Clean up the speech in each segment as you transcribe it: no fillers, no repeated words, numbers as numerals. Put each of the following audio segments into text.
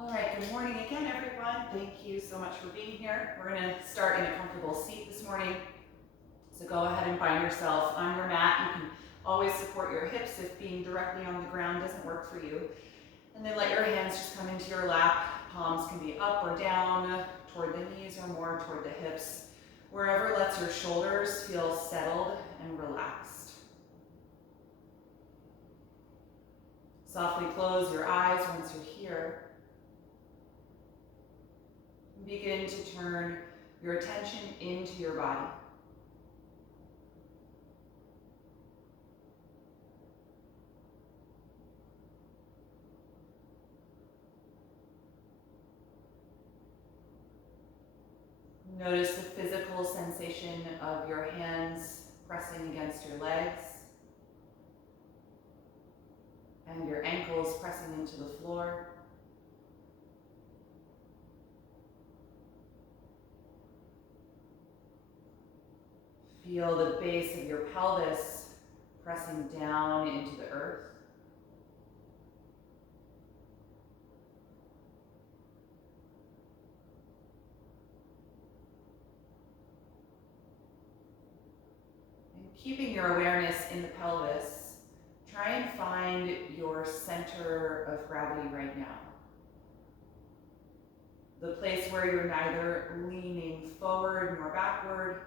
All right, good morning again, everyone. Thank you so much for being here. We're going to start in a comfortable seat this morning. So go ahead and find yourself on your mat. You can always support your hips if being directly on the ground doesn't work for you. And then let your hands just come into your lap. Palms can be up or down, toward the knees or more toward the hips. Wherever lets your shoulders feel settled and relaxed. Softly close your eyes once you're here. Begin to turn your attention into your body. Notice the physical sensation of your hands pressing against your legs and your ankles pressing into the floor. Feel the base of your pelvis pressing down into the earth. And keeping your awareness in the pelvis, try and find your center of gravity right now. The place where you're neither leaning forward nor backward,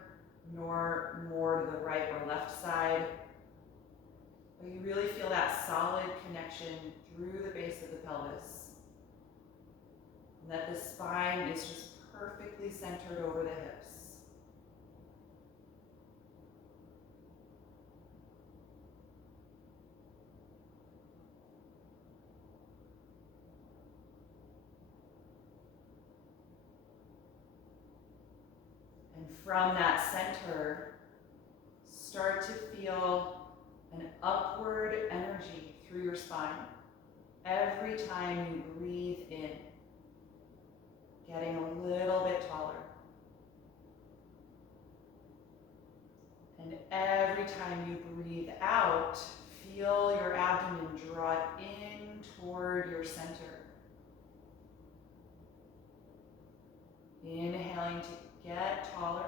nor more to the right or left side. But you really feel that solid connection through the base of the pelvis. And that the spine is just perfectly centered over the hips. And from that center, start to feel an upward energy through your spine every time you breathe in, getting a little bit taller. And every time you breathe out, feel your abdomen draw in toward your center. Inhaling to get taller.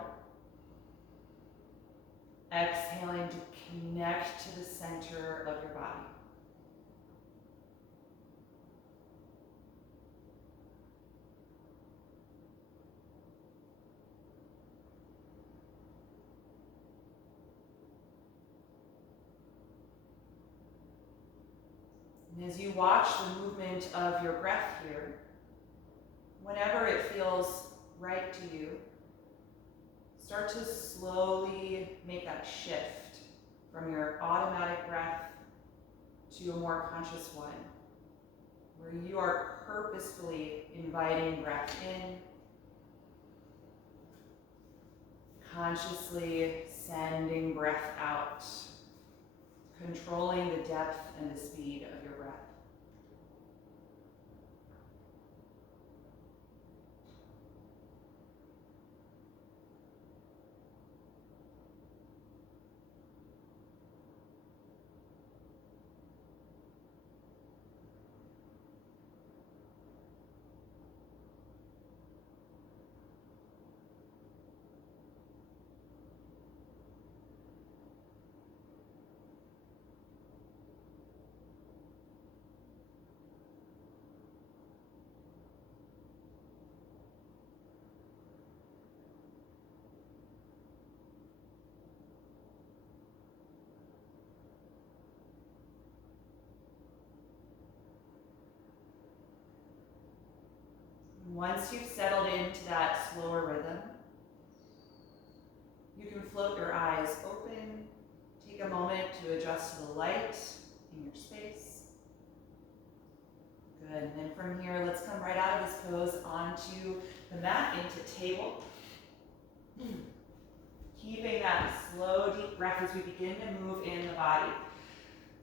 Exhaling to connect to the center of your body. And as you watch the movement of your breath here, whenever it feels right to you, start to slowly make that shift from your automatic breath to a more conscious one, where you are purposefully inviting breath in, consciously sending breath out, controlling the depth and the speed of your breath. Once you've settled into that slower rhythm, you can float your eyes open, take a moment to adjust to the light in your space. Good, and then from here, let's come right out of this pose onto the mat, into table. Keeping that slow, deep breath as we begin to move in the body.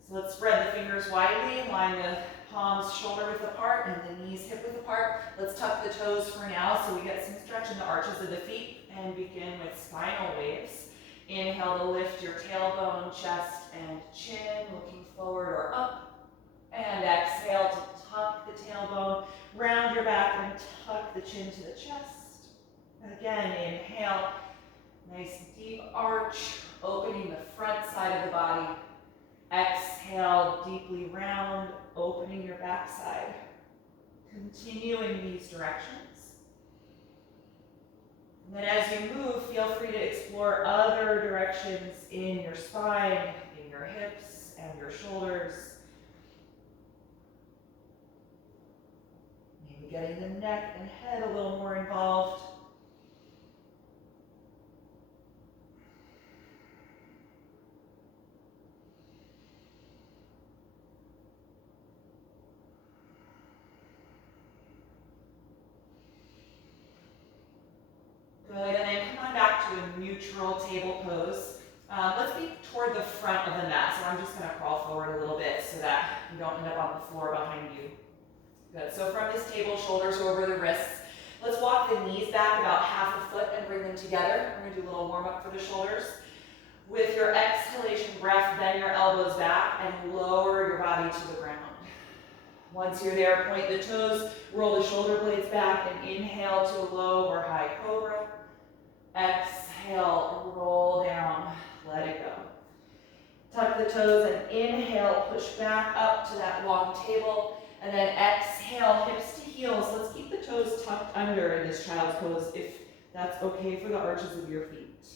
So let's spread the fingers widely, line the palms shoulder width apart and the knees hip width apart. Let's tuck the toes for now so we get some stretch in the arches of the feet and begin with spinal waves. Inhale to lift your tailbone, chest, and chin, looking forward or up. And exhale to tuck the tailbone, round your back, and tuck the chin to the chest. Again, inhale, nice deep arch, opening the front side of the body. Exhale, deeply round, opening your back side. Continue in these directions. And then as you move, feel free to explore other directions in your spine, in your hips, and your shoulders. Maybe getting the neck and head a little more involved. Good, and then come on back to a neutral table pose. Let's be toward the front of the mat, so I'm just going to crawl forward a little bit so that you don't end up on the floor behind you. Good, so from this table, shoulders over the wrists. Let's walk the knees back about half a foot and bring them together. We're going to do a little warm up for the shoulders. With your exhalation breath, bend your elbows back and lower your body to the ground. Once you're there, point the toes, roll the shoulder blades back, and inhale to low or high cobra. Exhale, roll down, let it go. Tuck the toes and inhale, push back up to that long table, and then exhale, hips to heels. Let's keep the toes tucked under in this child's pose if that's okay for the arches of your feet.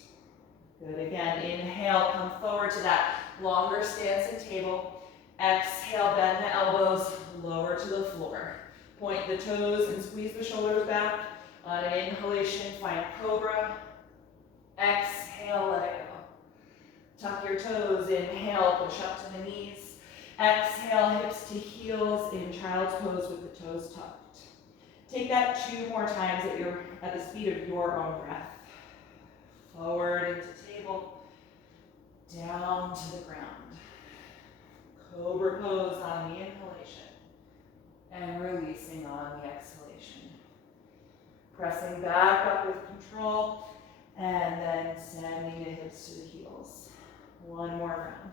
Good, again, inhale, come forward to that longer stance and table. Exhale, bend the elbows, lower to the floor. Point the toes and squeeze the shoulders back. On an inhalation, find cobra. Exhale, let it go. Tuck your toes, inhale, push up to the knees. Exhale, hips to heels in child's pose with the toes tucked. Take that 2 more times at the speed of your own breath. Forward into table, down to the ground. Cobra pose on the inhalation and releasing on the exhalation. Pressing back up with control and then sending the hips to the heels. 1 more round.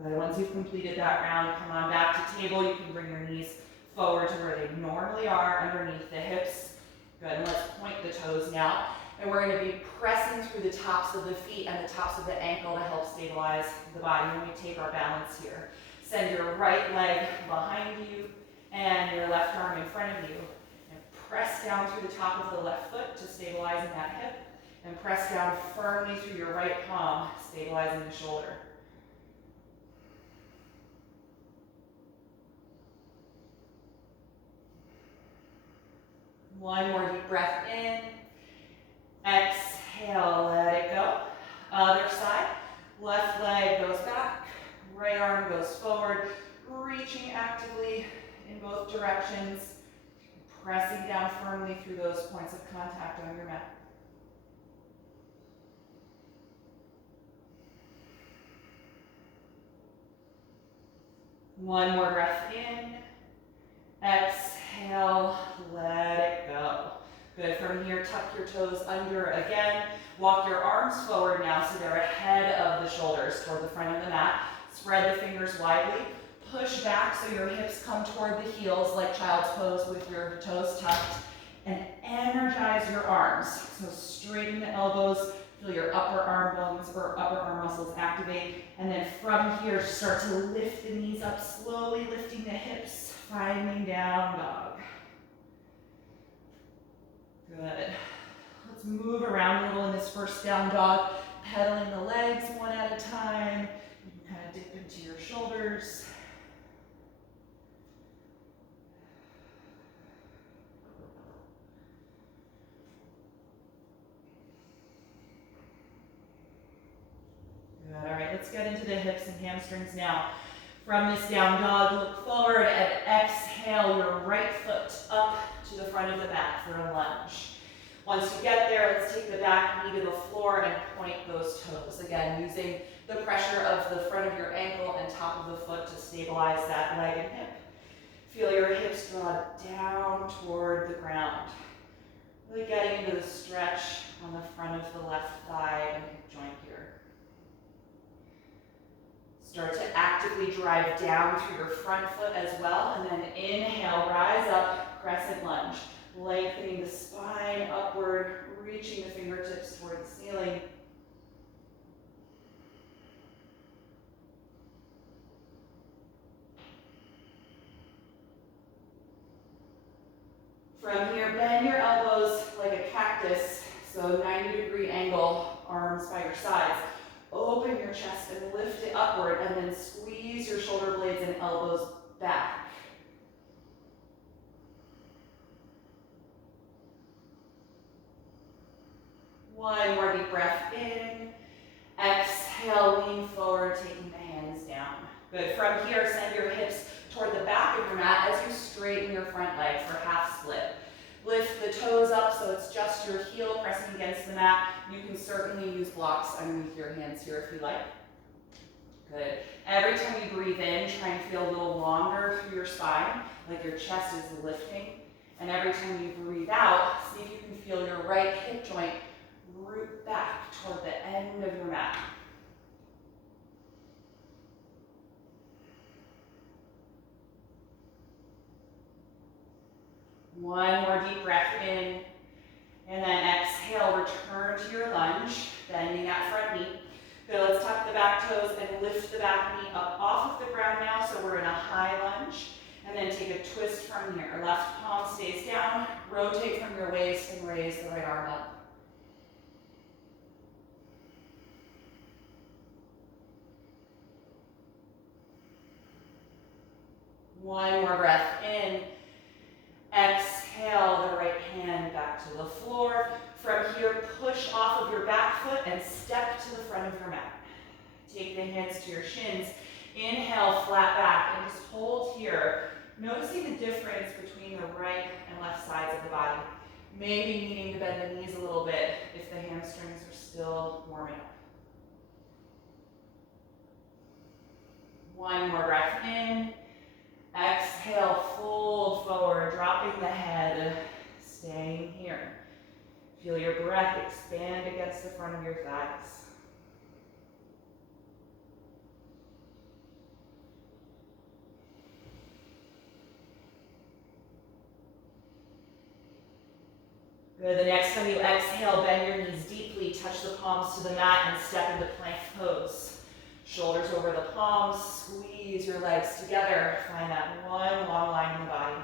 Good. Once you've completed that round, come on back to table. You can bring your knees forward to where they normally are underneath the hips. Good, and let's point the toes now. And we're going to be pressing through the tops of the feet and the tops of the ankle to help stabilize the body when we take our balance here. Send your right leg behind you and your left arm in front of you. And press down through the top of the left foot to stabilizing that hip. And press down firmly through your right palm, stabilizing the shoulder. One more deep breath in. Exhale, let it go. Other side. Left leg goes back. Right arm goes forward. Reaching actively in both directions. Pressing down firmly through those points of contact on your mat. One more breath in. Exhale, let it go. Good, from here, tuck your toes under again. Walk your arms forward now so they're ahead of the shoulders toward the front of the mat. Spread the fingers widely. Push back so your hips come toward the heels like child's pose with your toes tucked. And energize your arms. So straighten the elbows, feel your upper arm bones or upper arm muscles activate. And then from here, start to lift the knees up, slowly lifting the hips. Finding down dog. Good. Let's move around a little in this first down dog, pedaling the legs one at a time. You can kind of dip into your shoulders. Good. All right, let's get into the hips and hamstrings now. From this down dog, look forward and exhale your right foot up to the front of the mat for a lunge. Once you get there, let's take the back knee to the floor and point those toes. Again, using the pressure of the front of your ankle and top of the foot to stabilize that leg and hip. Feel your hips draw down toward the ground. Really getting into the stretch on the front of the left thigh and hip joint here. Start to actively drive down through your front foot as well, and then inhale, rise up, crescent lunge. Lengthening the spine upward, reaching the fingertips toward the ceiling. From here, bend your elbows like a cactus, so 90-degree angle, arms by your sides. Open your chest and lift it upward, and then squeeze your shoulder blades and elbows back. One more deep breath in. Exhale, lean forward, taking the hands down. Good. From here, send your hips toward the back of your mat as you straighten your front leg for half split. Lift the toes up so it's just your heel pressing against the mat. You can certainly use blocks underneath your hands here if you like. Good. Every time you breathe in, try and feel a little longer through your spine, like your chest is lifting. And every time you breathe out, see if you can feel your right hip joint root back toward the end of your mat. One more deep breath in, and then exhale, return to your lunge, bending that front knee. Good, let's tuck the back toes and lift the back knee up off of the ground now, so we're in a high lunge. And then take a twist from here. Left palm stays down, rotate from your waist and raise the right arm up. One more breath in. Exhale the right hand back to the floor. From here, push off of your back foot and step to the front of your mat. Take the hands to your shins. Inhale, flat back, and just hold here. Noticing the difference between the right and left sides of the body. Maybe needing to bend the knees a little bit if the hamstrings are still warming up. One more breath in. Exhale, fold forward, dropping the head, staying here. Feel your breath expand against the front of your thighs. Good. The next time you exhale, bend your knees deeply, touch the palms to the mat, and step into plank pose. Shoulders over the palms, squeeze your legs together. Find that one long line in the body.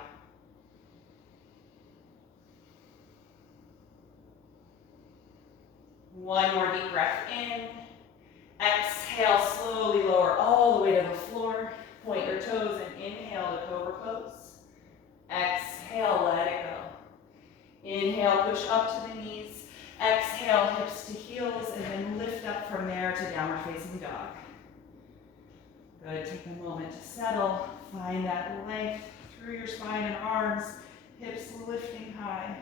One more deep breath in. Exhale, slowly lower all the way to the floor. Point your toes and inhale to cobra pose. Exhale, let it go. Inhale, push up to the knees. Exhale, hips to heels, and then lift up from there to downward facing dog. Good, take a moment to settle. Find that length through your spine and arms, hips lifting high.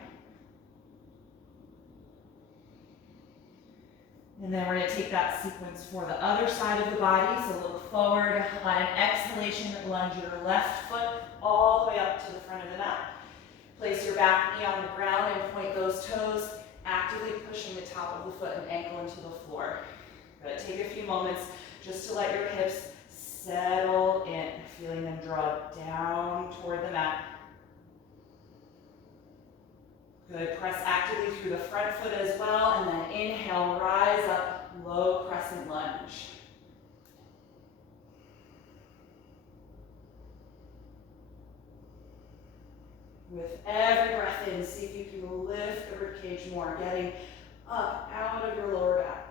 And then we're going to take that sequence for the other side of the body. So look forward. On an exhalation, lunge your left foot all the way up to the front of the mat. Place your back knee on the ground and point those toes, actively pushing the top of the foot and ankle into the floor. Good. Take a few moments just to let your hips settle in, feeling them draw down toward the mat. Good. Press actively through the front foot as well, and then inhale, rise up, low crescent lunge. With every breath in, see if you can lift the ribcage more, getting up out of your lower back.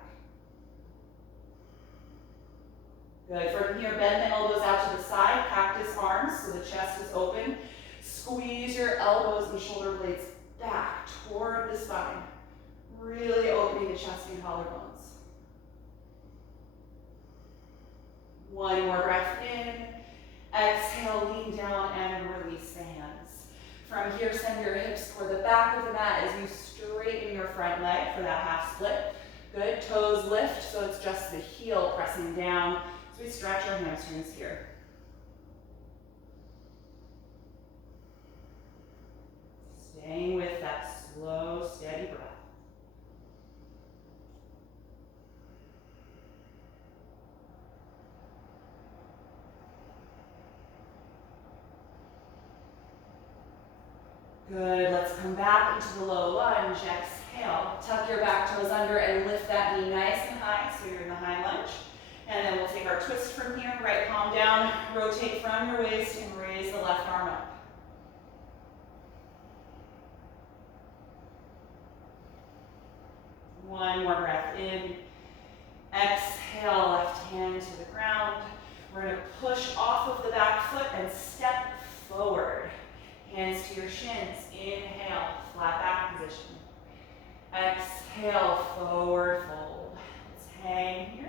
Good. From here, bend the elbows out to the side, cactus arms, so the chest is open. Squeeze your elbows and shoulder blades back toward the spine, really opening the chest and collarbones. One more breath in. Exhale, lean down and release the hands. From here, send your hips toward the back of the mat as you straighten your front leg for that half split. Good. Toes lift, so it's just the heel pressing down. So we stretch our hamstrings here. Staying with that slow, steady breath. Good, let's come back into the low lunge. Exhale, tuck your back toes under and lift that knee nice and high, so you're in the high lunge. And then we'll take our twist from here, right palm down, rotate from your waist and raise the left arm up. One more breath in. Exhale, left hand to the ground. We're gonna push off of the back foot and step forward. Hands to your shins. Inhale, flat back position. Exhale, forward fold. Let's hang here.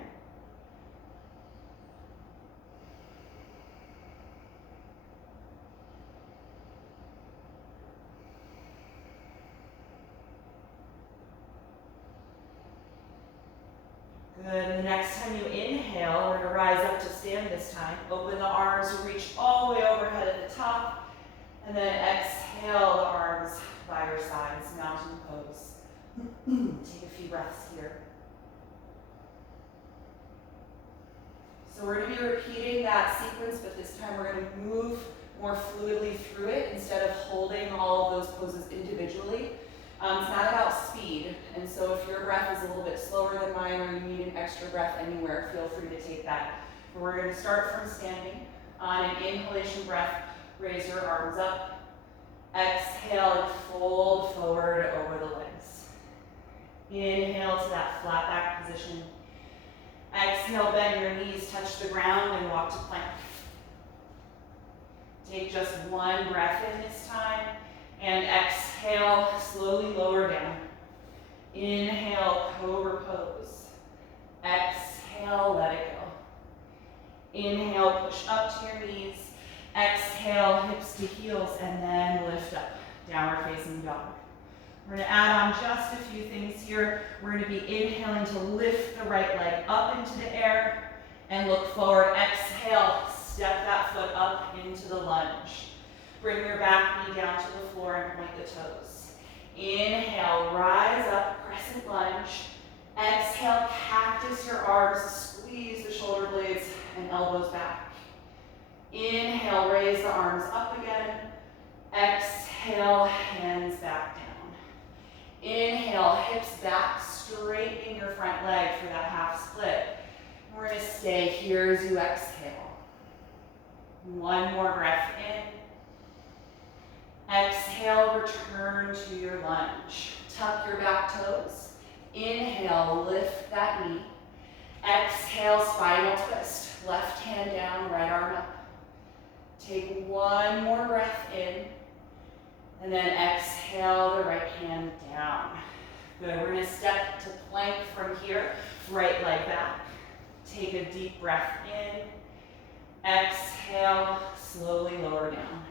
Good, the next time you inhale, we're gonna rise up to stand this time. Open the arms, reach all the way overhead at the top. And then exhale the arms by your sides, mountain pose. Take a few breaths here. So we're gonna be repeating that sequence, but this time we're gonna move more fluidly through it instead of holding all of those poses individually. It's not about speed, and so if your breath is a little bit slower than mine or you need an extra breath anywhere, feel free to take that. But we're gonna start from standing. On an inhalation breath, raise your arms up. Exhale and fold forward over the legs. Inhale to that flat back position. Exhale, bend your knees, touch the ground, and walk to plank. Take just one breath in this time, and exhale, slowly lower down. Inhale, cobra pose. Exhale, let it go. Inhale, push up to your knees. Exhale, hips to heels, and then lift up, downward facing dog. We're gonna add on just a few things here. We're gonna be inhaling to lift the right leg up into the air and look forward. Exhale, step that foot up into the lunge. Bring your back knee down to the floor and point the toes. Inhale, rise up, crescent lunge. Exhale, cactus your arms, squeeze the shoulder blades and elbows back. Inhale, raise the arms up again. Exhale, hands back down. Inhale, hips back, straighten your front leg for that half split. We're gonna stay here as you exhale. One more breath in. Exhale, return to your lunge. Tuck your back toes. Inhale, lift that knee. Exhale, spinal twist. Left hand down, right arm up. Take one more breath in, and then exhale the right hand down. Good, we're gonna step to plank from here, right leg back. Take a deep breath in, exhale, slowly lower down.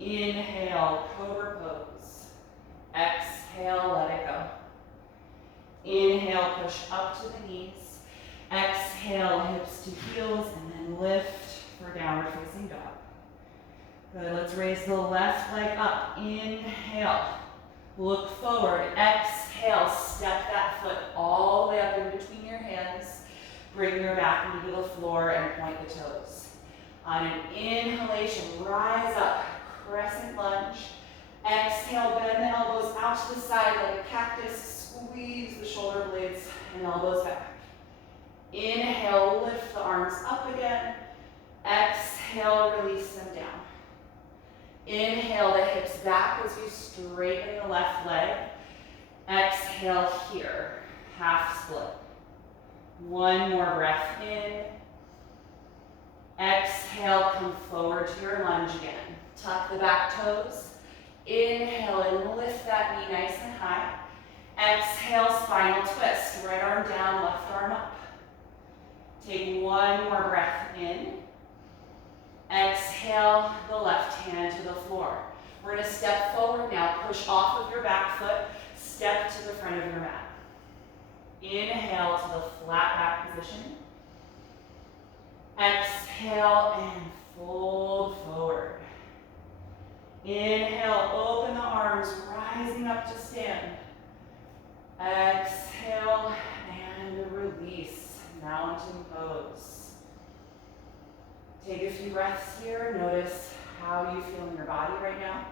Inhale, cobra pose. Exhale, let it go. Inhale, push up to the knees. Exhale, hips to heels, and then lift for downward facing dog. Good, let's raise the left leg up. Inhale, look forward. Exhale, step that foot all the way up in between your hands. Bring your back knee to the floor and point the toes. On an inhalation, rise up, crescent lunge. Exhale, bend the elbows out to the side like a cactus. Squeeze the shoulder blades and elbows back. Inhale, lift the arms up again. Exhale, release them down. Inhale the hips back as you straighten the left leg. Exhale here, half split. One more breath in. Exhale, come forward to your lunge again. Tuck the back toes. Inhale and lift that knee nice and high. Exhale, spinal twist. Right arm down, left arm up. Take one more breath in. Exhale the left hand to the floor. We're gonna step forward now. Push off of your back foot. Step to the front of your mat. Inhale to the flat back position. Exhale and fold forward. Inhale, open the arms, rising up to stand. Exhale and release, mountain pose. Take a few breaths here. Notice how you feel in your body right now.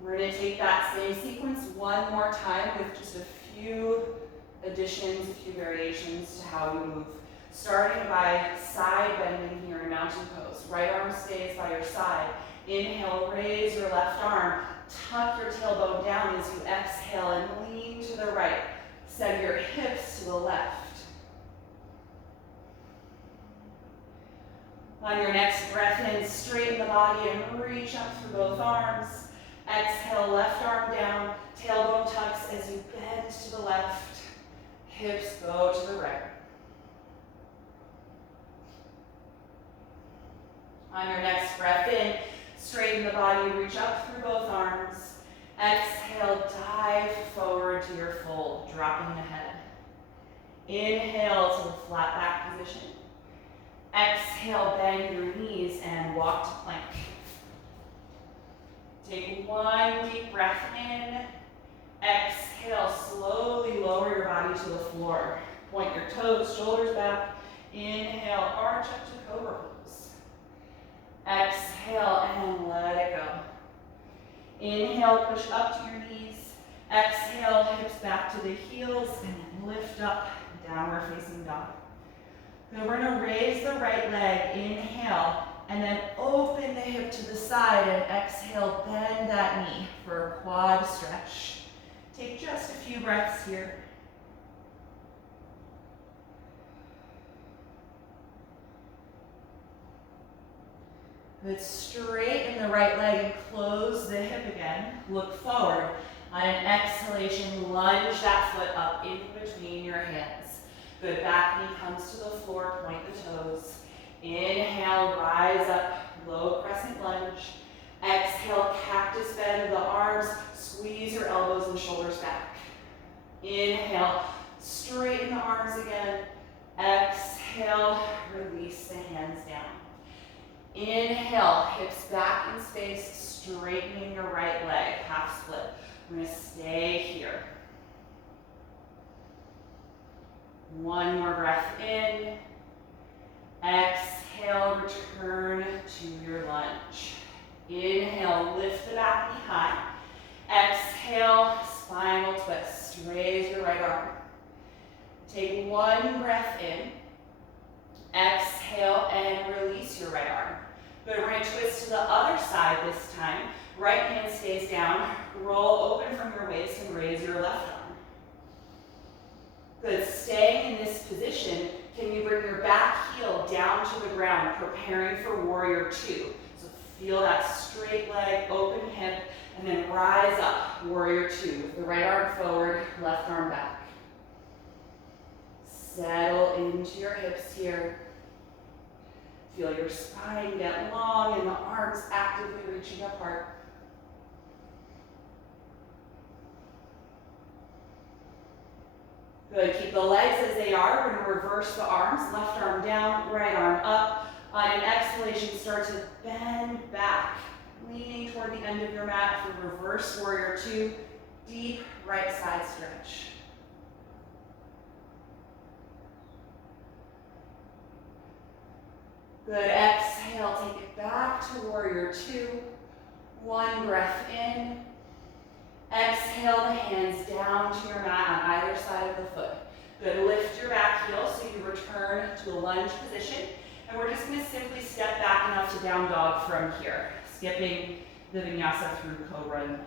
We're going to take that same sequence one more time with just a few additions, a few variations to how we move. Starting by side bending here in mountain pose. Right arm stays by your side. Inhale, raise your left arm. Tuck your tailbone down as you exhale and lean to the right. Send your hips to the left. On your next breath in, straighten the body and reach up through both arms. Exhale, left arm down, tailbone tucks as you bend to the left. Hips go to the right. On your next breath in, straighten the body, reach up through both arms. Exhale, dive forward to your fold, dropping the head. Inhale to the flat back position. Exhale, bend your knees and walk to plank. Take one deep breath in. Exhale, slowly lower your body to the floor. Point your toes, shoulders back. Inhale, arch up to cobra pose. Exhale and let it go. Inhale, push up to your knees. Exhale, hips back to the heels and then lift up, downward facing dog. Then we're going to raise the right leg. Inhale, and then open the hip to the side and exhale, bend that knee for a quad stretch. Take just a few breaths here. Good, straighten the right leg and close the hip again. Look forward. On an exhalation, lunge that foot up in between your hands. Good, back knee comes to the floor, point the toes. Inhale, rise up, low crescent lunge. Exhale, cactus bend the arms, squeeze your elbows and shoulders back. Inhale, straighten the arms again. Exhale, release the hands down. Inhale, hips back in space, straightening your right leg, half split. We're going to stay here. One more breath in. Exhale, return to your lunge. Inhale, lift the back knee high. Exhale, spinal twist. Raise your right arm. Take one breath in. Exhale and release your right arm. Good, we're going to twist to the other side this time. Right hand stays down. Roll open from your waist and raise your left arm. Good, staying in this position, can you bring your back heel down to the ground, preparing for warrior two. So feel that straight leg, open hip, and then rise up, warrior two. With the right arm forward, left arm back. Settle into your hips here. Feel your spine get long and the arms actively reaching apart. Good, keep the legs as they are. We're going to reverse the arms, left arm down, right arm up. On an exhalation, start to bend back, leaning toward the end of your mat for reverse warrior two, deep right side stretch. Good, exhale, take it back to warrior two. One breath in. Exhale the hands down to your mat on either side of the foot. Good, lift your back heel so you return to a lunge position. And we're just going to simply step back enough to down dog from here, skipping the vinyasa through cobra and leg.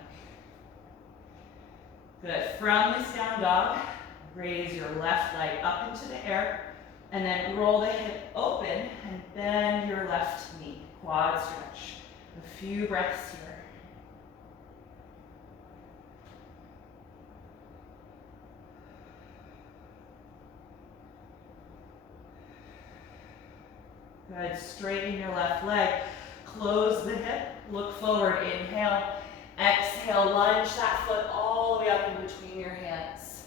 Good, from this down dog, raise your left leg up into the air. And then roll the hip open and bend your left knee. Quad stretch. A few breaths here. Good. Straighten your left leg. Close the hip. Look forward. Inhale. Exhale. Lunge that foot all the way up in between your hands.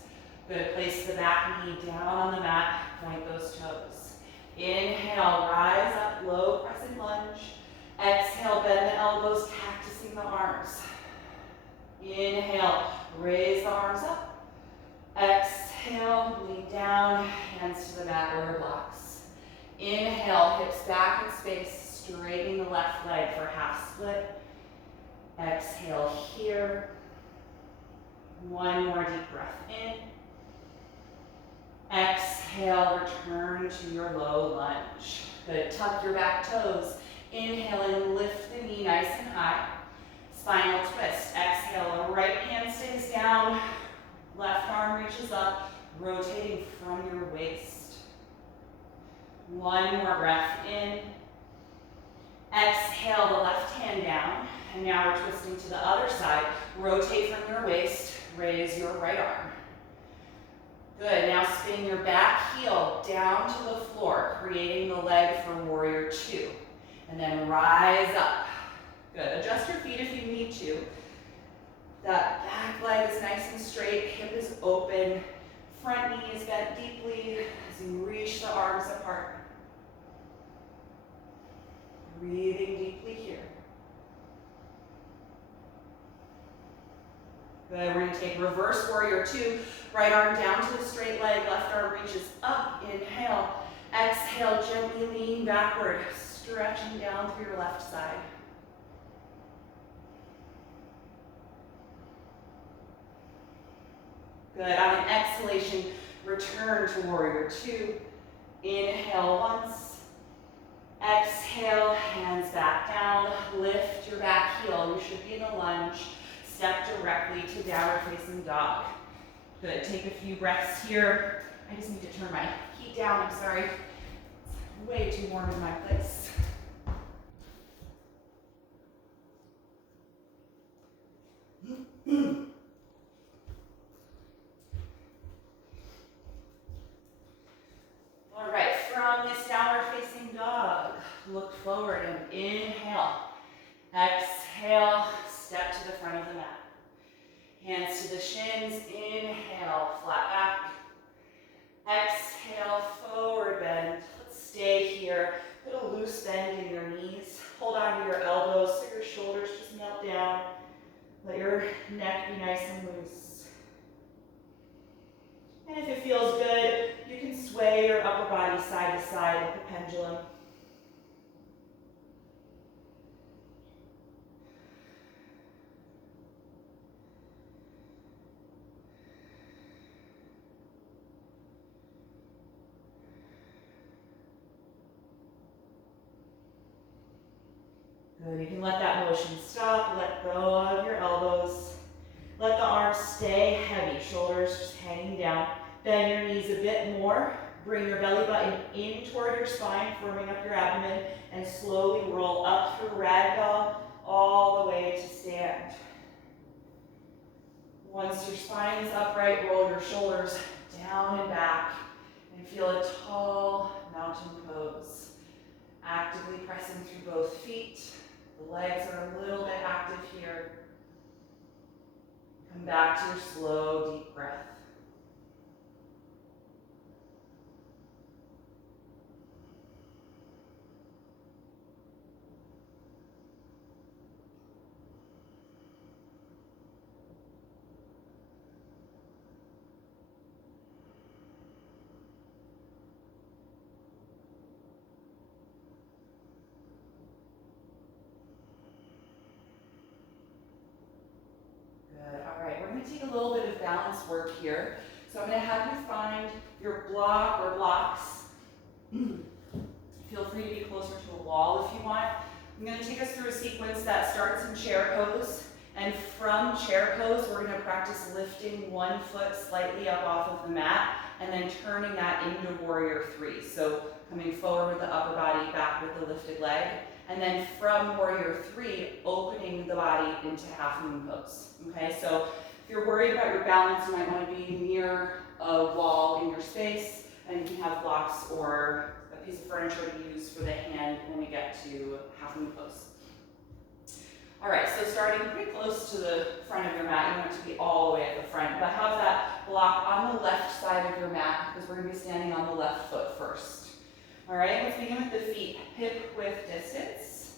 Good. Place the back knee down on the mat. Point those toes. Inhale, rise up, low crescent lunge. Exhale, bend the elbows, cactusing the arms. Inhale, raise the arms up. Exhale, lean down, hands to the mat or blocks. Inhale, hips back in space, straightening the left leg for half split. Exhale here. One more deep breath in. Exhale, return to your low lunge. Good, tuck your back toes. Inhale and lift the knee nice and high. Spinal twist. Exhale, right hand stays down. Left arm reaches up, rotating from your waist. One more breath in. Exhale, the left hand down. And now we're twisting to the other side. Rotate from your waist, raise your right arm. Good, now spin your back heel down to the floor, creating the leg for warrior two. And then rise up. Good, adjust your feet if you need to. That back leg is nice and straight, hip is open, front knee is bent deeply as you reach the arms apart. Breathing deeply here. Good, we're gonna take reverse warrior two. Right arm down to the straight leg, left arm reaches up, inhale. Exhale, gently lean backward, stretching down through your left side. Good, on an exhalation, return to warrior two. Inhale once. Exhale, hands back down, lift your back heel. You should be in a lunge. Step directly to downward facing dog. Good, take a few breaths here. I just need to turn my heat down, I'm sorry. It's way too warm in my place. All right, from this downward facing dog, look forward and inhale. Exhale, step to the front of the mat. Hands to the shins, inhale, flat back. Exhale, forward bend. Let's stay here. Put a loose bend in your knees. Hold on to your elbows so your shoulders just melt down. Let your neck be nice and loose. And if it feels good, you can sway your upper body side to side like a pendulum. Good, you can let that motion stop, let go of your elbows. Let the arms stay heavy, shoulders just hanging down. Bend your knees a bit more. Bring your belly button in toward your spine, firming up your abdomen, and slowly roll up through ragdoll all the way to stand. Once your spine is upright, roll your shoulders down and back, and feel a tall mountain pose. Actively pressing through both feet. The legs are a little bit active here. Come back to your slow, deep breath. Take a little bit of balance work here. So I'm going to have you find your block or blocks. Feel free to be closer to a wall if you want. I'm going to take us through a sequence that starts in chair pose. And from chair pose, we're going to practice lifting one foot slightly up off of the mat and then turning that into warrior three. So coming forward with the upper body, back with the lifted leg. And then from warrior three, opening the body into half moon pose. Okay, so if you're worried about your balance, you might want to be near a wall in your space, and you can have blocks or a piece of furniture to use for the hand when we get to half moon pose. All right, so starting pretty close to the front of your mat, you want it to be all the way at the front, but have that block on the left side of your mat because we're going to be standing on the left foot first. All right, let's begin with the feet hip width distance.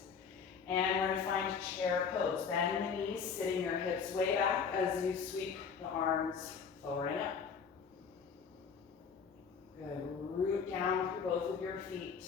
And we're gonna find chair pose. Bend the knees, sitting your hips way back as you sweep the arms forward and up. Good, root down through both of your feet.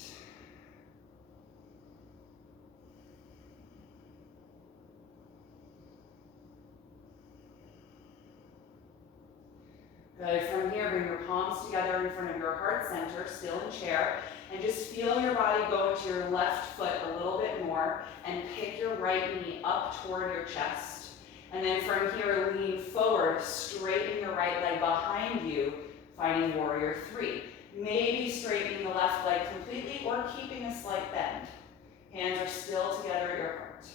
Good, from here, bring your palms together in front of your heart center, still in chair, and just feel your body go into your left foot a little bit more, and pick your right knee up toward your chest. And then from here, lean forward, straighten your right leg behind you, finding warrior three. Maybe straightening the left leg completely or keeping a slight bend. Hands are still together at your heart.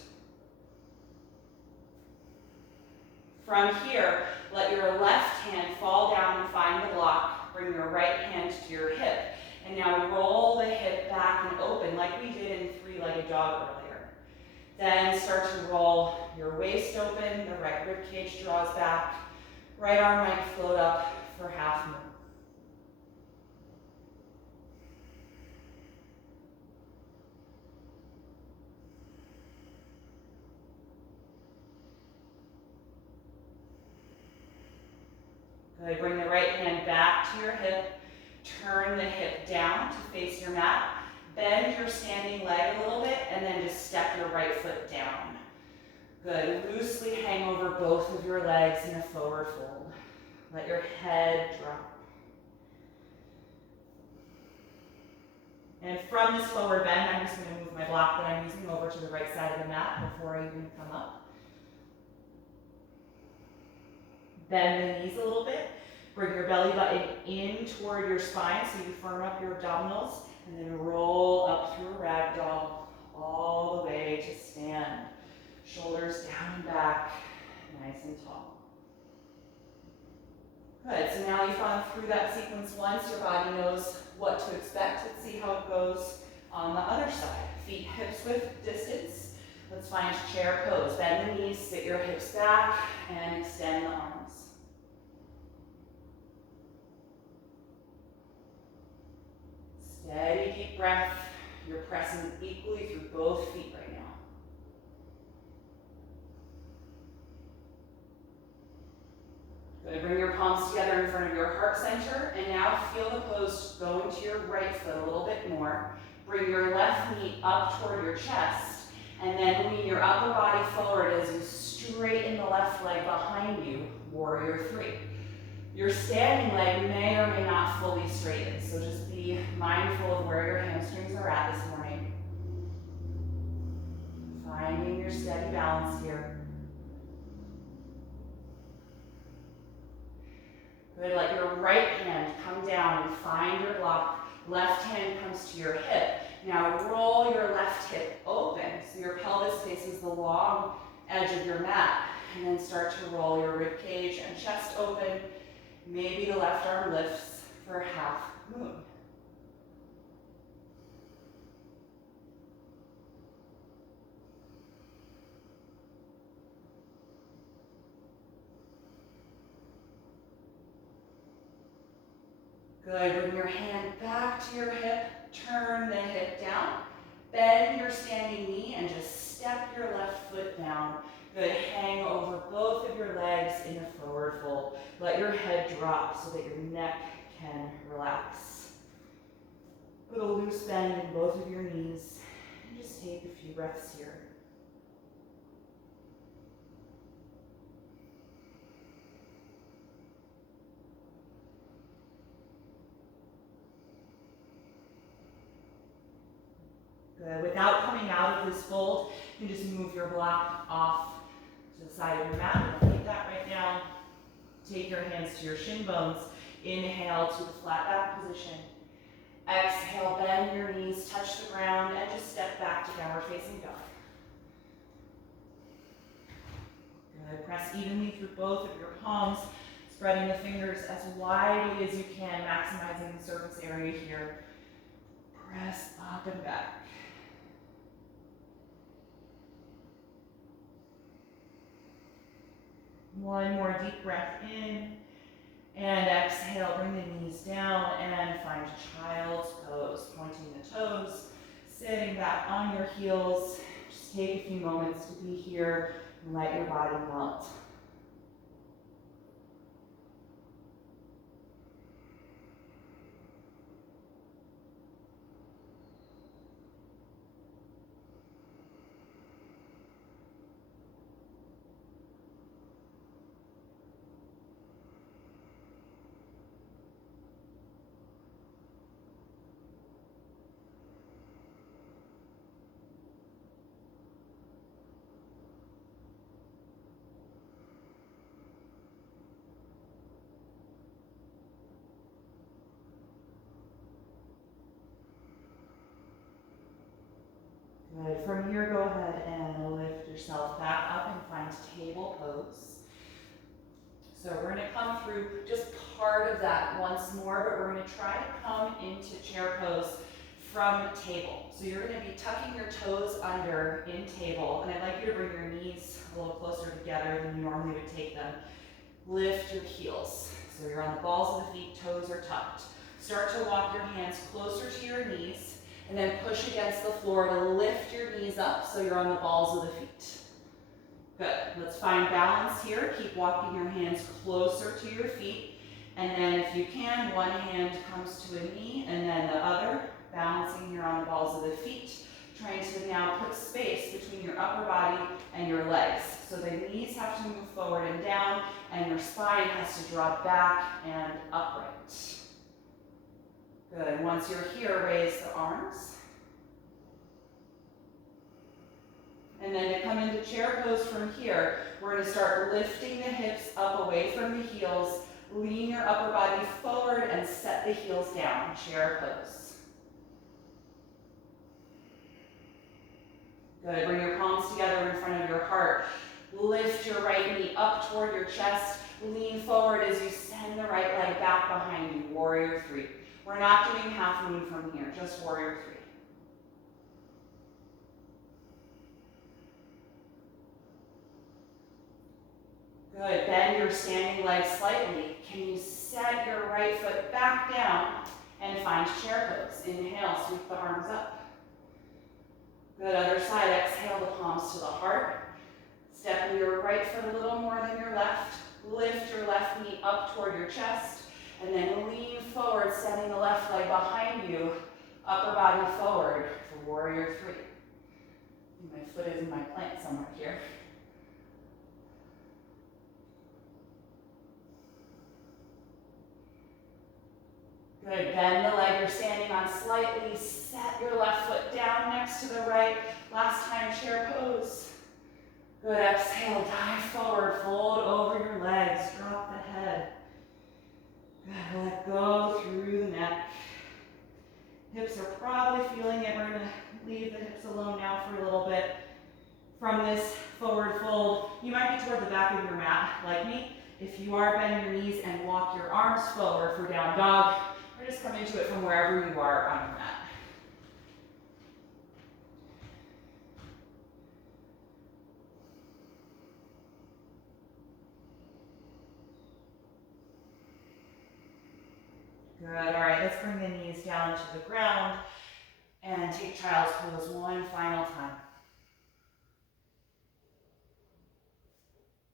From here, let your left hand fall down and find the block. Bring your right hand to your hip. And now roll the hip back and open like we did in three-legged dog earlier. Then start to roll your waist open, the right rib cage draws back, right arm might float up for half moon. Good, bring the right hand back to your hip, turn the hip down to face your mat, bend your standing leg a little bit, and then just step your right foot down. Good, loosely hang over both of your legs in a forward fold. Let your head drop. And from this forward bend, I'm just going to move my block that I'm using over to the right side of the mat before I even come up. Bend the knees a little bit. Bring your belly button in toward your spine so you firm up your abdominals, and then roll up through a ragdoll all the way to stand. Shoulders down and back, nice and tall. Good, so now you've gone through that sequence once, your body knows what to expect. Let's see how it goes on the other side. Feet hips width distance. Let's find chair pose. Bend the knees, sit your hips back, and extend the arms. Steady, deep breath. You're pressing equally through both feet right now. Good, bring your palms together in front of your heart center, and now feel the pose go into your right foot a little bit more. Bring your left knee up toward your chest, and then lean your upper body forward as you straighten the left leg behind you, warrior three. Your standing leg may or may not fully straighten, so just be mindful of where your hamstrings are at this morning. Finding your steady balance here. Good, let your right hand come down and find your block. Left hand comes to your hip. Now roll your left hip open so your pelvis faces the long edge of your mat, and then start to roll your rib cage and chest open. Maybe the left arm lifts for half moon. Good, bring your hand back to your hip, turn the hip down, bend your standing knee, and just step your left foot down. Good, hang over both of your legs in a forward fold. Let your head drop so that your neck can relax. Put a loose bend in both of your knees, and just take a few breaths here. Good. Without coming out of this fold, you can just move your block off to the side of your mat. We'll keep that right down. Take your hands to your shin bones. Inhale to the flat back position. Exhale, bend your knees, touch the ground, and just step back to downward facing dog. Good. Press evenly through both of your palms, spreading the fingers as widely as you can, maximizing the surface area here. Press up and back. One more deep breath in, And exhale, bring the knees down and find child's pose. Pointing the toes, sitting back on your heels. Just take a few moments to be here and let your body melt. Good. From here, go ahead and lift yourself back up and find table pose. So we're going to come through just part of that once more, but we're going to try to come into chair pose from table. So you're going to be tucking your toes under in table, and I'd like you to bring your knees a little closer together than you normally would take them. Lift your heels. So you're on the balls of the feet, toes are tucked. Start to walk your hands closer to your knees, and then push against the floor to lift your knees up so you're on the balls of the feet. Good. Let's find balance here. Keep walking your hands closer to your feet. And then if you can, one hand comes to a knee and then the other, balancing here on the balls of the feet. Trying to now put space between your upper body and your legs. So the knees have to move forward and down, and your spine has to drop back and upright. Good. Once you're here, raise the arms. And then to come into chair pose from here, we're going to start lifting the hips up away from the heels, lean your upper body forward and set the heels down, chair pose. Good, bring your palms together in front of your heart. Lift your right knee up toward your chest, lean forward as you send the right leg back behind you, warrior three. We're not doing half moon from here, just warrior three. Good, bend your standing leg slightly. Can you set your right foot back down and find chair pose? Inhale, sweep the arms up. Good, other side, exhale the palms to the heart. Step your right foot a little more than your left. Lift your left knee up toward your chest. And then lean forward, sending the left leg behind you. Upper body forward for warrior three. My foot is in my plant somewhere here. Good, bend the leg you're standing on slightly. Set your left foot down next to the right. Last time, chair pose. Good, exhale, dive forward, fold over your legs, drop the head. Good, let go through the neck. Hips are probably feeling it. We're going to leave the hips alone now for a little bit. From this forward fold, you might be toward the back of your mat, like me. If you are, bend your knees and walk your arms forward for down dog, or just come into it from wherever you are on your mat. Good, all right, let's bring the knees down to the ground and take child's pose one final time.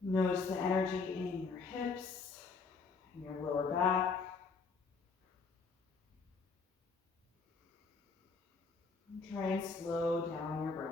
Notice the energy in your hips, in your lower back. And try and slow down your breath.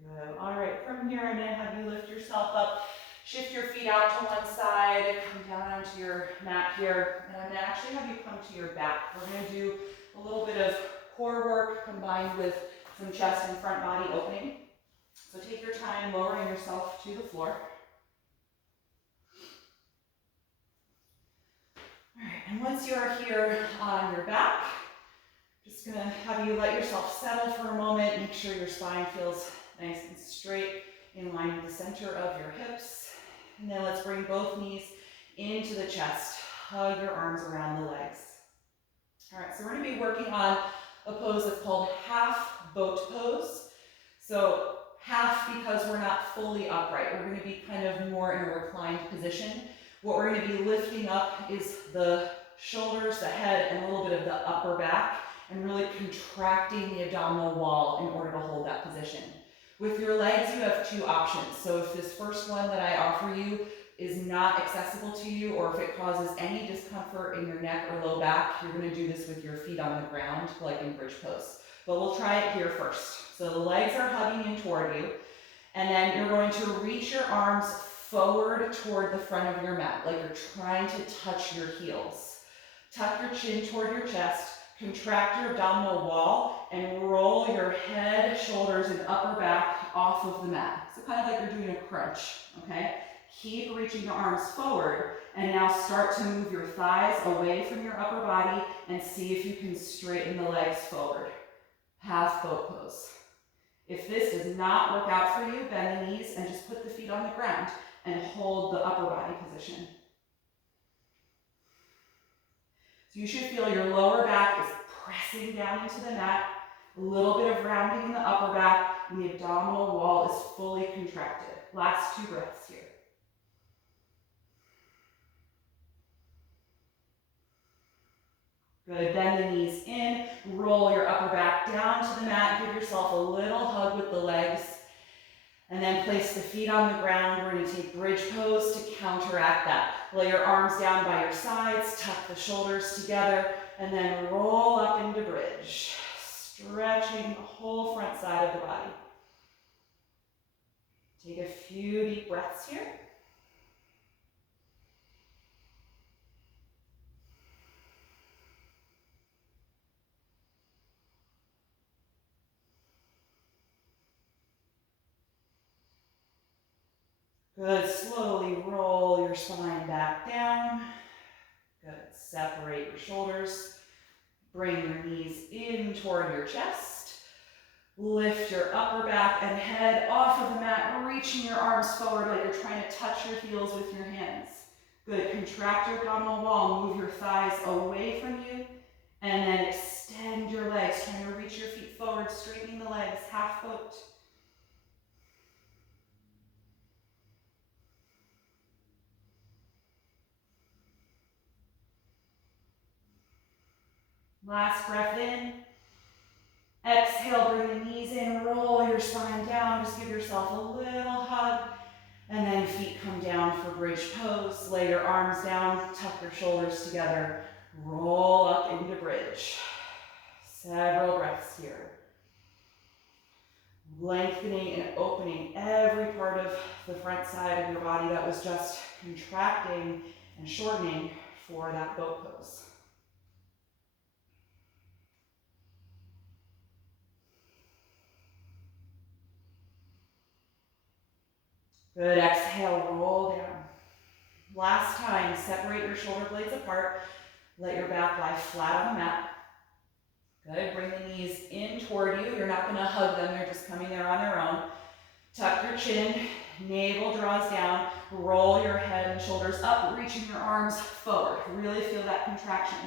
Good. All right, from here I'm going to have you lift yourself up, shift your feet out to one side, come down onto your mat here, and I'm going to actually have you come to your back. We're going to do a little bit of core work combined with some chest and front body opening. So take your time lowering yourself to the floor. All right, and once you're here on your back, just going to have you let yourself settle for a moment, make sure your spine feels nice and straight in line with the center of your hips. And then let's bring both knees into the chest. Hug your arms around the legs. All right, so we're going to be working on a pose that's called half boat pose. So half because we're not fully upright. We're going to be kind of more in a reclined position. What we're going to be lifting up is the shoulders, the head, and a little bit of the upper back, and really contracting the abdominal wall in order to hold that position. With your legs, you have two options. So if this first one that I offer you is not accessible to you, or if it causes any discomfort in your neck or low back, you're going to do this with your feet on the ground, like in bridge pose. But we'll try it here first. So the legs are hugging in toward you, and then you're going to reach your arms forward toward the front of your mat, like you're trying to touch your heels. Tuck your chin toward your chest, contract your abdominal wall, and roll your head, shoulders, and upper back off of the mat. So kind of like you're doing a crunch, okay? Keep reaching your arms forward, and now start to move your thighs away from your upper body and see if you can straighten the legs forward. Half boat pose. If this does not work out for you, bend the knees and just put the feet on the ground and hold the upper body position. So you should feel your lower back is pressing down into the mat, a little bit of rounding in the upper back, and the abdominal wall is fully contracted. Last 2 breaths here. Good, bend the knees in, roll your upper back down to the mat, give yourself a little hug with the legs, and then place the feet on the ground. We're going to take bridge pose to counteract that. Lay your arms down by your sides, tuck the shoulders together, and then roll up into bridge, stretching the whole front side of the body. Take a few deep breaths here. Good, slowly roll your spine back down. Good, separate your shoulders. Bring your knees in toward your chest. Lift your upper back and head off of the mat, reaching your arms forward like you're trying to touch your heels with your hands. Good, contract your abdominal wall, move your thighs away from you, and then extend your legs, trying to reach your feet forward, straightening the legs, half boat. Last breath in. Exhale, bring the knees in, roll your spine down, just give yourself a little hug, and then feet come down for bridge pose. Lay your arms down, tuck your shoulders together, roll up into bridge. Several breaths here. Lengthening and opening every part of the front side of your body that was just contracting and shortening for that boat pose. Good, exhale, roll down. Last time, separate your shoulder blades apart. Let your back lie flat on the mat. Good, bring the knees in toward you. You're not gonna hug them, they're just coming there on their own. Tuck your chin, navel draws down, roll your head and shoulders up, reaching your arms forward. Really feel that contraction.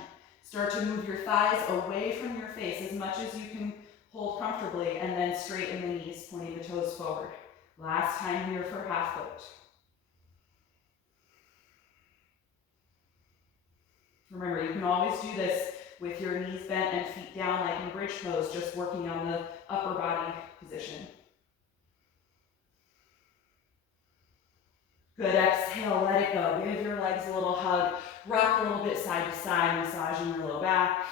Start to move your thighs away from your face as much as you can hold comfortably, and then straighten the knees, pointing the toes forward. Last time here for half boat. Remember, you can always do this with your knees bent and feet down like in bridge pose, just working on the upper body position. Good, exhale, let it go. Give your legs a little hug. Rock a little bit side to side, massaging your low back.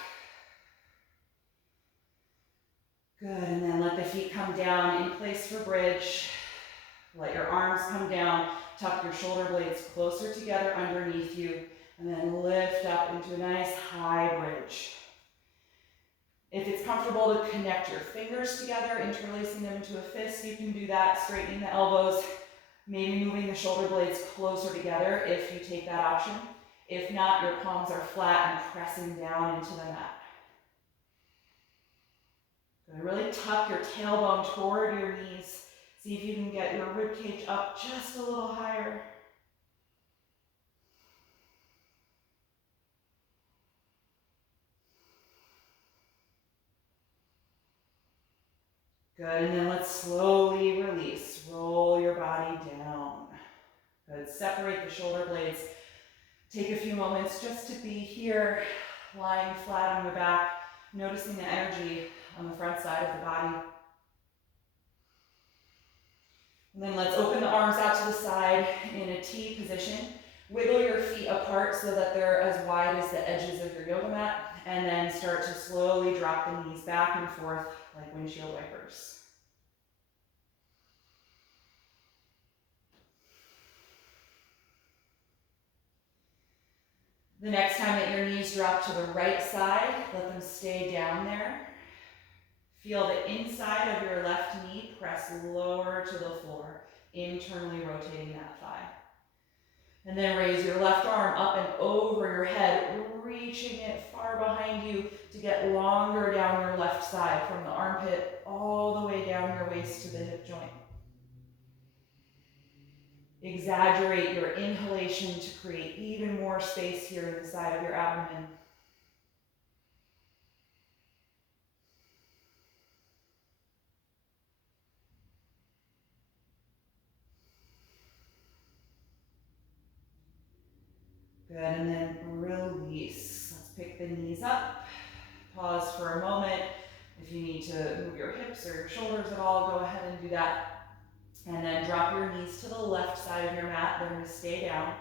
Good, and then let the feet come down in place for bridge. Let your arms come down, tuck your shoulder blades closer together underneath you, and then lift up into a nice high bridge. If it's comfortable to connect your fingers together, interlacing them into a fist, you can do that, straightening the elbows, maybe moving the shoulder blades closer together if you take that option. If not, your palms are flat and pressing down into the mat. Good. Really tuck your tailbone toward your knees. See if you can get your rib cage up just a little higher. Good, and then let's slowly release. Roll your body down. Good, separate the shoulder blades. Take a few moments just to be here, lying flat on your back, noticing the energy on the front side of the body. And then let's open the arms out to the side in a T position. Wiggle your feet apart so that they're as wide as the edges of your yoga mat. And then start to slowly drop the knees back and forth like windshield wipers. The next time that your knees drop to the right side, let them stay down there. Feel the inside of your left knee press lower to the floor, internally rotating that thigh. And then raise your left arm up and over your head, reaching it far behind you to get longer down your left side from the armpit all the way down your waist to the hip joint. Exaggerate your inhalation to create even more space here in the side of your abdomen. Good, and then release. Let's pick the knees up. Pause for a moment. If you need to move your hips or your shoulders at all, go ahead and do that. And then drop your knees to the left side of your mat. They're going to stay down.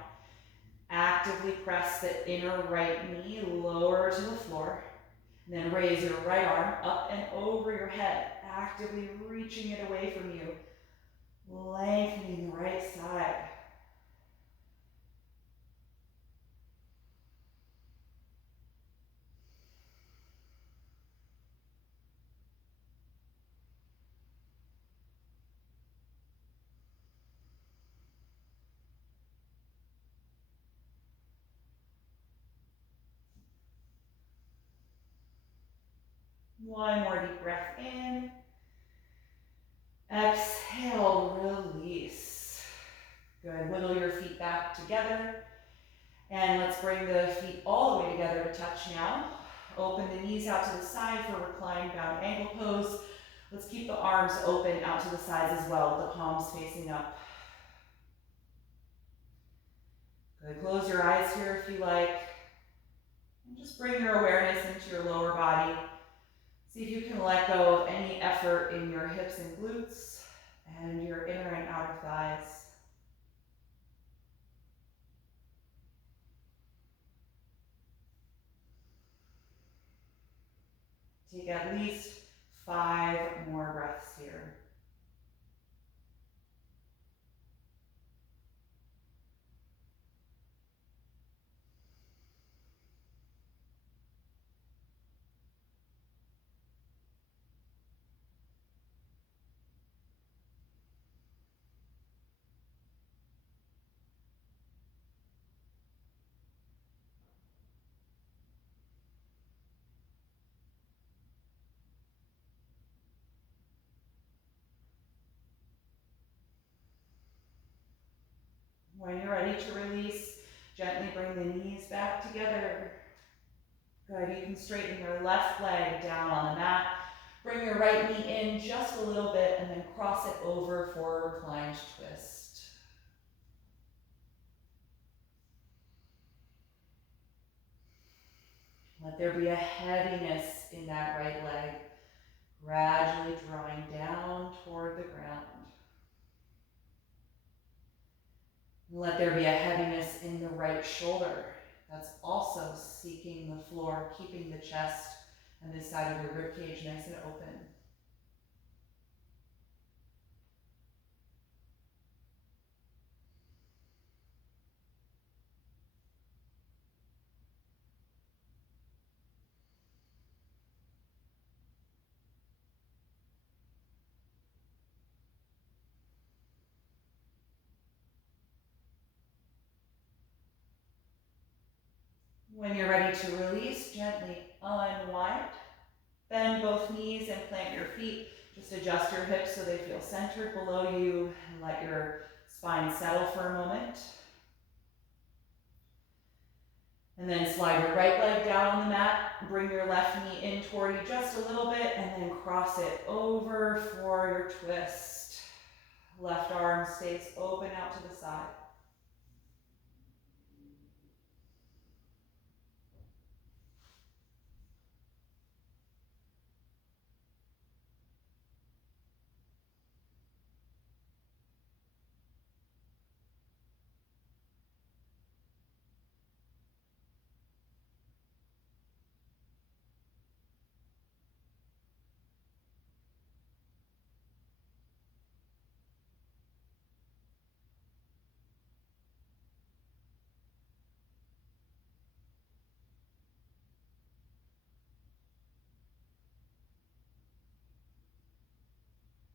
Actively press the inner right knee lower to the floor. And then raise your right arm up and over your head, actively reaching it away from you, lengthening the right side. One more deep breath in. Exhale, release. Good, wiggle your feet back together. And let's bring the feet all the way together to touch now. Open the knees out to the side for reclined bound ankle pose. Let's keep the arms open out to the sides as well, the palms facing up. Good, close your eyes here if you like. And just bring your awareness into your lower body. See if you can let go of any effort in your hips and glutes and your inner and outer thighs. Take at least 5 more breaths here. When you're ready to release, gently bring the knees back together. Good, you can straighten your left leg down on the mat. Bring your right knee in just a little bit and then cross it over for a reclined twist. Let there be a heaviness in that right leg, gradually drawing down toward the ground. Let there be a heaviness in the right shoulder that's also seeking the floor, keeping the chest and this side of your ribcage nice and open. When you're ready to release, gently unwind. Bend both knees and plant your feet Just adjust your hips so they feel centered below you and let your spine settle for a moment. And then slide your right leg down on the mat, bring your left knee in toward you just a little bit, and then cross it over for your twist. Left arm stays open out to the side.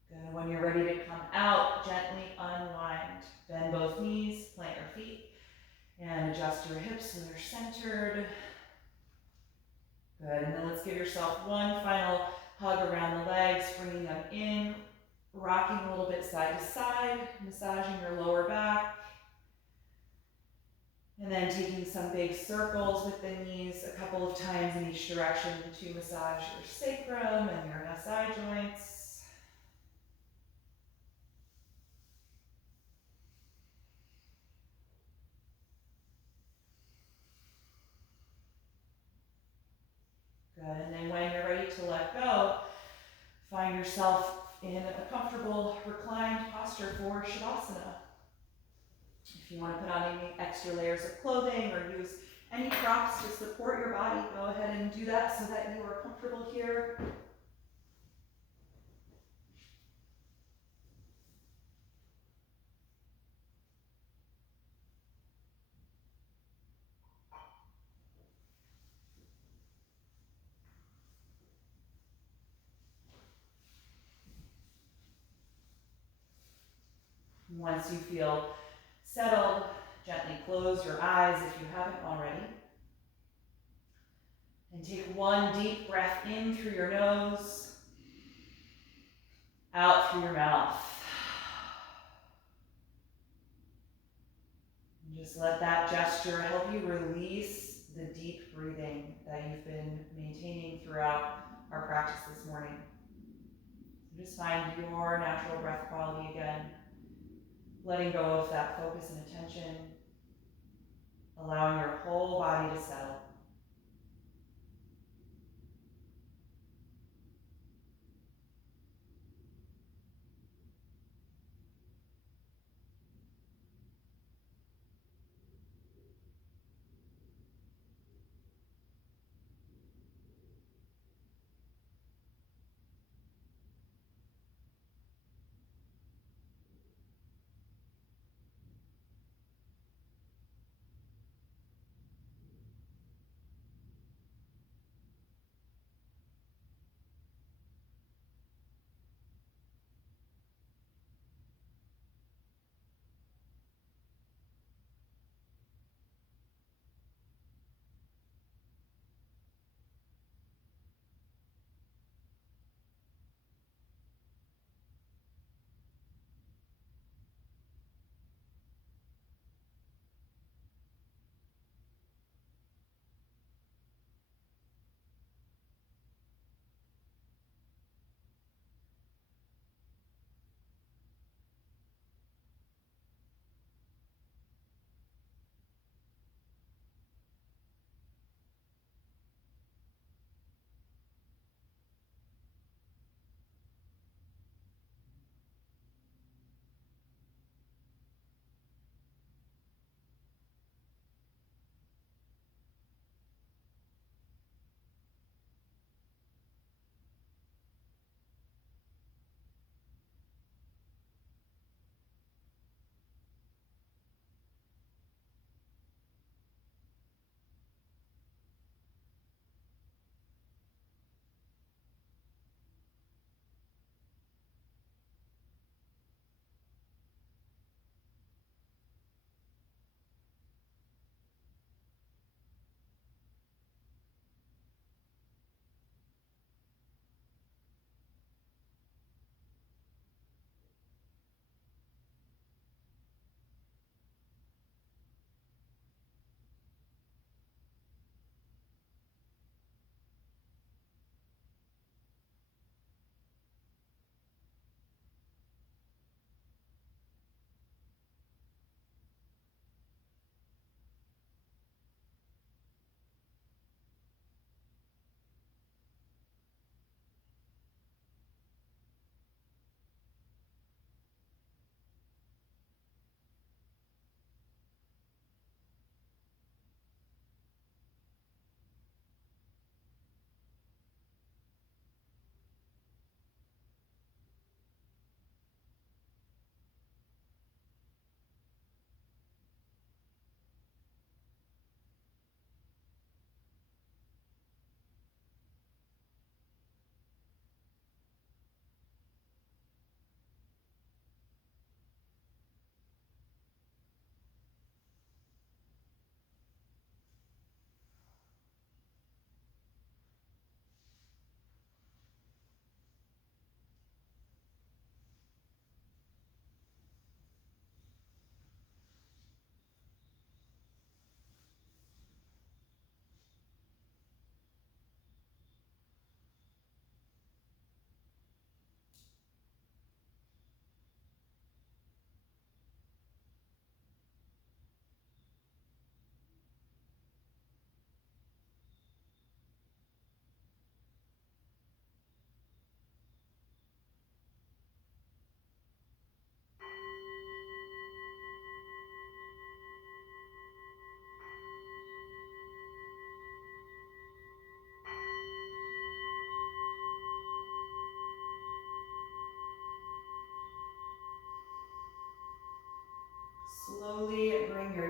Good. When you're ready to come out, gently unwind. Bend both knees, plant your feet, and adjust your hips so they're centered. Good, and then let's give yourself one final hug around the legs, bringing them in, rocking a little bit side to side, massaging your lower back. And then taking some big circles with the knees a couple of times in each direction to massage your sacrum and your SI joints. Good, and then when you're ready to let go, find yourself in a comfortable reclined posture for Shavasana. If you want to put on any extra layers of clothing or use any props to support your body, go ahead and do that so that you are comfortable here. Once you feel settled, gently close your eyes if you haven't already. And take one deep breath in through your nose, out through your mouth. And just let that gesture help you release the deep breathing that you've been maintaining throughout our practice this morning. So just find your natural breath quality again, letting go of that focus and attention, allowing your whole body to settle.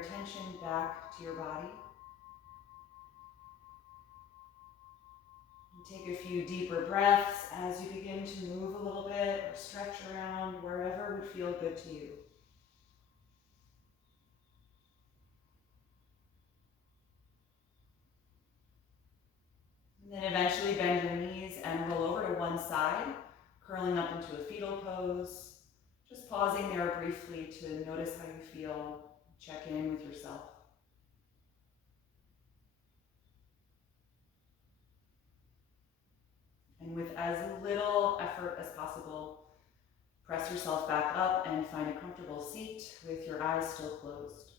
attention back to your body. Take a few deeper breaths as you begin to move a little bit or stretch around wherever would feel good to you. And then eventually bend your knees and roll over to one side, curling up into a fetal pose. Just pausing there briefly to notice how you feel, check in with yourself. And with as little effort as possible, press yourself back up and find a comfortable seat with your eyes still closed.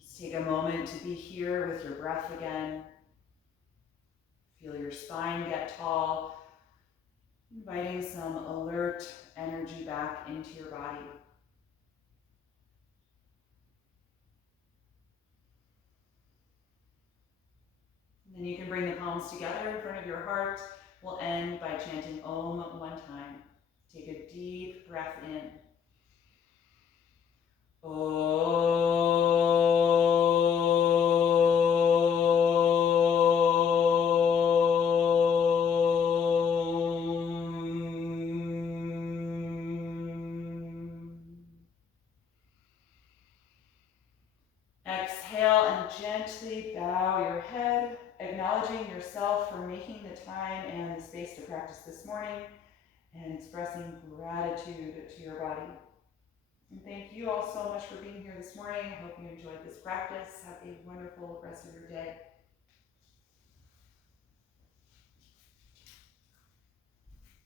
Just take a moment to be here with your breath again. Feel your spine get tall, inviting some alert energy back into your body. And then you can bring the palms together in front of your heart. We'll end by chanting Om one time. Take a deep breath in. Exhale and gently bow your head, acknowledging yourself for making the time and the space to practice this morning and expressing gratitude to your body. And thank you all so much for being here this morning. I hope you enjoyed this practice. Have a wonderful rest of your day.